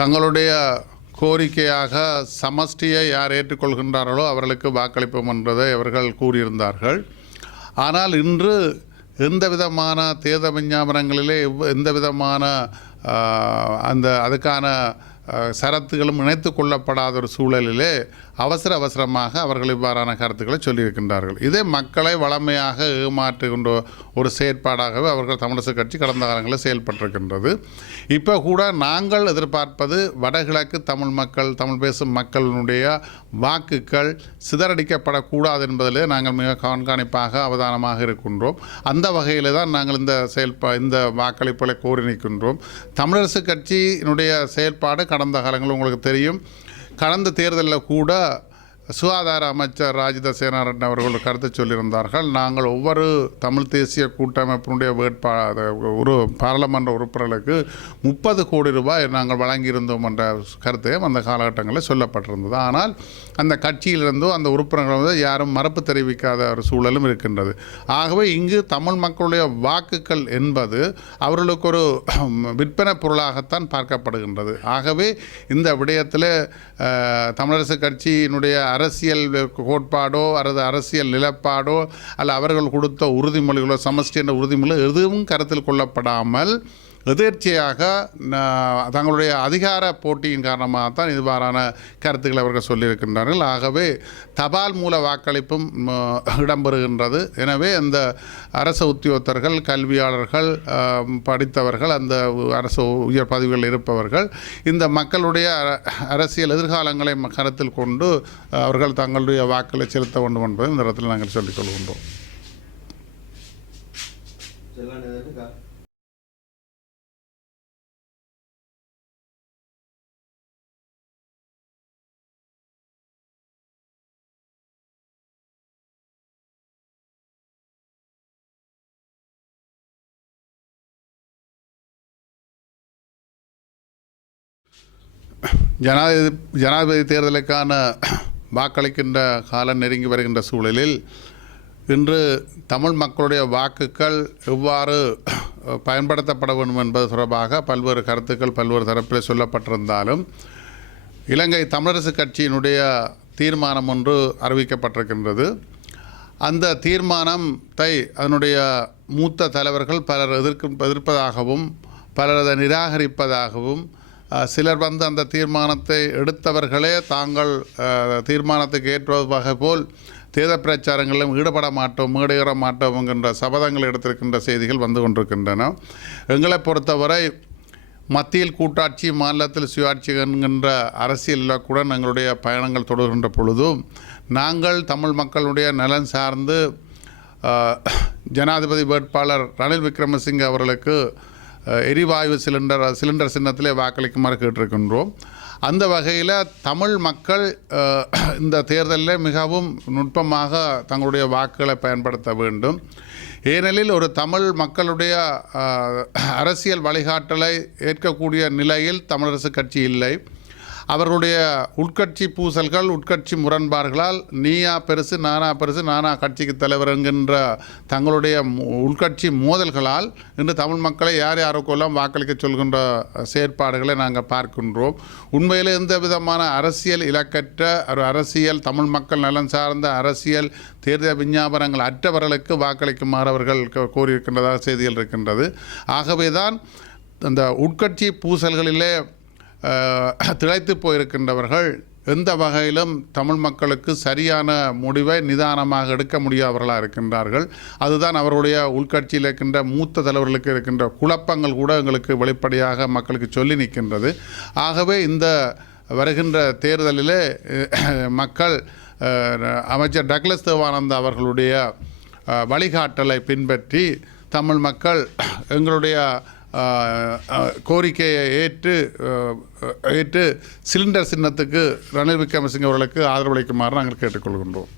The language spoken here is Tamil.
தங்களுடைய கோரிக்கையாக சமஷ்டியை யார் ஏற்றுக்கொள்கின்றார்களோ அவர்களுக்கு வாக்களிப்போம் என்றதை அவர்கள் கூறியிருந்தார்கள். ஆனால் இன்று எந்த விதமான தேர்தல் விஞ்ஞாபனங்களிலே எந்த விதமான அதுக்கான சரத்துகளும் இணைத்து கொள்ளப்படாத ஒரு சூழலிலே அவசரமாக அவர்கள் இவ்வாறான கருத்துக்களை சொல்லியிருக்கின்றார்கள். இதே மக்களை வளமையாக ஏமாற்றுகின்ற ஒரு செயற்பாடாகவே அவர்கள் தமிழரசுக் கட்சி கடந்த காலங்களில் செயல்பட்டிருக்கின்றது. இப்போ கூட நாங்கள் எதிர்பார்ப்பது வடகிழக்கு தமிழ் மக்கள், தமிழ் பேசும் மக்களினுடைய வாக்குகள் சிதறடிக்கப்படக்கூடாது என்பதிலே நாங்கள் மிக கண்காணிப்பாக அவதானமாக இருக்கின்றோம். அந்த வகையில் தான் நாங்கள் இந்த வாக்களிப்புகளை கோரி நிற்கின்றோம். தமிழரசுக் கட்சியினுடைய செயல்பாடு கடந்த காலங்களில் உங்களுக்கு தெரியும். கடந்த தேர்தலில் கூட சுகாதார அமைச்சர் ராஜித சேனாரட்ன அவர்கள் கருத்து சொல்லியிருந்தார்கள். நாங்கள் ஒவ்வொரு தமிழ் தேசிய கூட்டமைப்பினுடைய ஒரு பாராளுமன்ற உறுப்பினர்களுக்கு 30 கோடி ரூபாய் நாங்கள் வழங்கியிருந்தோம் என்ற கருத்தையும் அந்த காலகட்டங்களில் சொல்லப்பட்டிருந்தது. ஆனால் அந்த கட்சியிலிருந்தோ அந்த உறுப்பினர்கள் யாரும் மறுப்பு தெரிவிக்காத ஒரு சூழலும் இருக்கின்றது. ஆகவே இங்கு தமிழ் மக்களுடைய வாக்குகள் என்பது அவர்களுக்கு ஒரு விற்பனை பொருளாகத்தான் பார்க்கப்படுகின்றது. ஆகவே இந்த விடயத்தில் தமிழரசுக் கட்சியினுடைய அரசியல் கோட்பாடோ அல்லது அரசியல் நிலப்பாடோ அல்ல அவர்கள் கொடுத்த உறுதிமொழிகளோ சமஷ்டி என்ற உறுதிமொழி எதுவும் கருத்தில் கொள்ளப்படாமல் எதேர்ச்சியாக தங்களுடைய அதிகார போட்டியின் காரணமாகத்தான் இவ்வாறான கருத்துக்களை அவர்கள் சொல்லியிருக்கின்றார்கள். ஆகவே தபால் மூல வாக்களிப்பும் இடம்பெறுகின்றது. எனவே அந்த அரசு உத்தியோகத்தர்கள், கல்வியாளர்கள், படித்தவர்கள், அந்த அரசு உயர் பதவிகளில் இருப்பவர்கள் இந்த மக்களுடைய அரசியல் எதிர்காலங்களை கருத்தில் கொண்டு அவர்கள் தங்களுடைய வாக்களை செலுத்த வேண்டும் என்பதை இந்த இடத்தில் நாங்கள் சொல்லிக் கொள்கின்றோம். ஜனாதிபதி தேர்தலுக்கான வாக்களிக்கின்ற காலம் நெருங்கி வருகின்ற சூழலில் இன்று தமிழ் மக்களுடைய வாக்குகள் எவ்வாறு பயன்படுத்தப்பட வேண்டும் என்பது தொடர்பாக பல்வேறு கருத்துக்கள் பல்வேறு தரப்பில் சொல்லப்பட்டிருந்தாலும் இலங்கை தமிழரசுக் கட்சியினுடைய தீர்மானம் ஒன்று அறிவிக்கப்பட்டிருக்கின்றது. அந்த தீர்மானத்தை அதனுடைய மூத்த தலைவர்கள் பலர் எதிர்ப்பதாகவும் பலர் அதை நிராகரிப்பதாகவும் சிலர் அந்த தீர்மானத்தை எடுத்தவர்களே தாங்கள் தீர்மானத்துக்கு ஏற்றது வகை போல் தேர்தல் பிரச்சாரங்களிலும் ஈடுபட மாட்டோம், மேடையேற மாட்டோம் என்கின்ற சபதங்கள் எடுத்திருக்கின்ற செய்திகள் வந்து கொண்டிருக்கின்றன. எங்களை பொறுத்தவரை மத்தியில் கூட்டாட்சி, மாநிலத்தில் சுயாட்சி என்கின்ற அரசியல் இலக்குடன் எங்களுடைய பயணங்கள் தொடர்கின்ற பொழுதும் நாங்கள் தமிழ் மக்களுடைய நலன் சார்ந்து ஜனாதிபதி வேட்பாளர் ரணில் விக்ரமசிங்கே அவர்களுக்கு எரிவாயு சிலிண்டர் சின்னத்திலே வாக்களிக்குமாறு கேட்டிருக்கின்றோம். அந்த வகையில் தமிழ் மக்கள் இந்த தேர்தலில் மிகவும் நுட்பமாக தங்களுடைய வாக்குகளை பயன்படுத்த வேண்டும். ஏனெனில் ஒரு தமிழ் மக்களுடைய அரசியல் வழிகாட்டலை ஏற்கக்கூடிய நிலையில் தமிழரசுக் கட்சி இல்லை. அவர்களுடைய உட்கட்சி பூசல்கள், உட்கட்சி முரண்பாடுகளால் நீயா பெருசு நானா பெருசு, நானா கட்சிக்கு தலைவர் என்கின்ற தங்களுடைய உட்கட்சி மோதல்களால் இன்று தமிழ் மக்களை யாருக்கெல்லாம் வாக்களிக்க சொல்கின்ற செயற்பாடுகளை நாங்கள் பார்க்கின்றோம். உண்மையில் எந்த விதமான அரசியல் இலக்கற்ற ஒரு அரசியல், தமிழ் மக்கள் நலன் சார்ந்த அரசியல் தேர்தல் விஞ்ஞாபனங்கள் அற்றவர்களுக்கு வாக்களிக்குமாறு அவர்கள் கோரியிருக்கின்றதாக செய்திகள் இருக்கின்றது. ஆகவேதான் அந்த உட்கட்சி பூசல்களிலே திளைத்து போயிருக்கின்றவர்கள் எந்த வகையிலும் தமிழ் மக்களுக்கு சரியான முடிவை நிதானமாக எடுக்க முடியாதவர்களாக இருக்கின்றார்கள். அதுதான் அவருடைய உள்கட்சியில் இருக்கின்ற மூத்த தலைவர்களுக்கு இருக்கின்ற குழப்பங்கள் கூட எங்களுக்கு வெளிப்படையாக மக்களுக்கு சொல்லி நிற்கின்றது. ஆகவே இந்த வருகின்ற தேர்தலிலே மக்கள் அமைச்சர் டக்ளஸ் தேவானந்தா அவர்களுடைய வழிகாட்டலை பின்பற்றி தமிழ் மக்கள் எங்களுடைய கோரிக்கையை ஏற்று சிலிண்டர் சின்னத்துக்கு ரணில் விக்ரமசிங்கே அவர்களுக்கு ஆதரவளிக்குமாறு நாங்கள் கேட்டுக்கொள்கின்றோம்.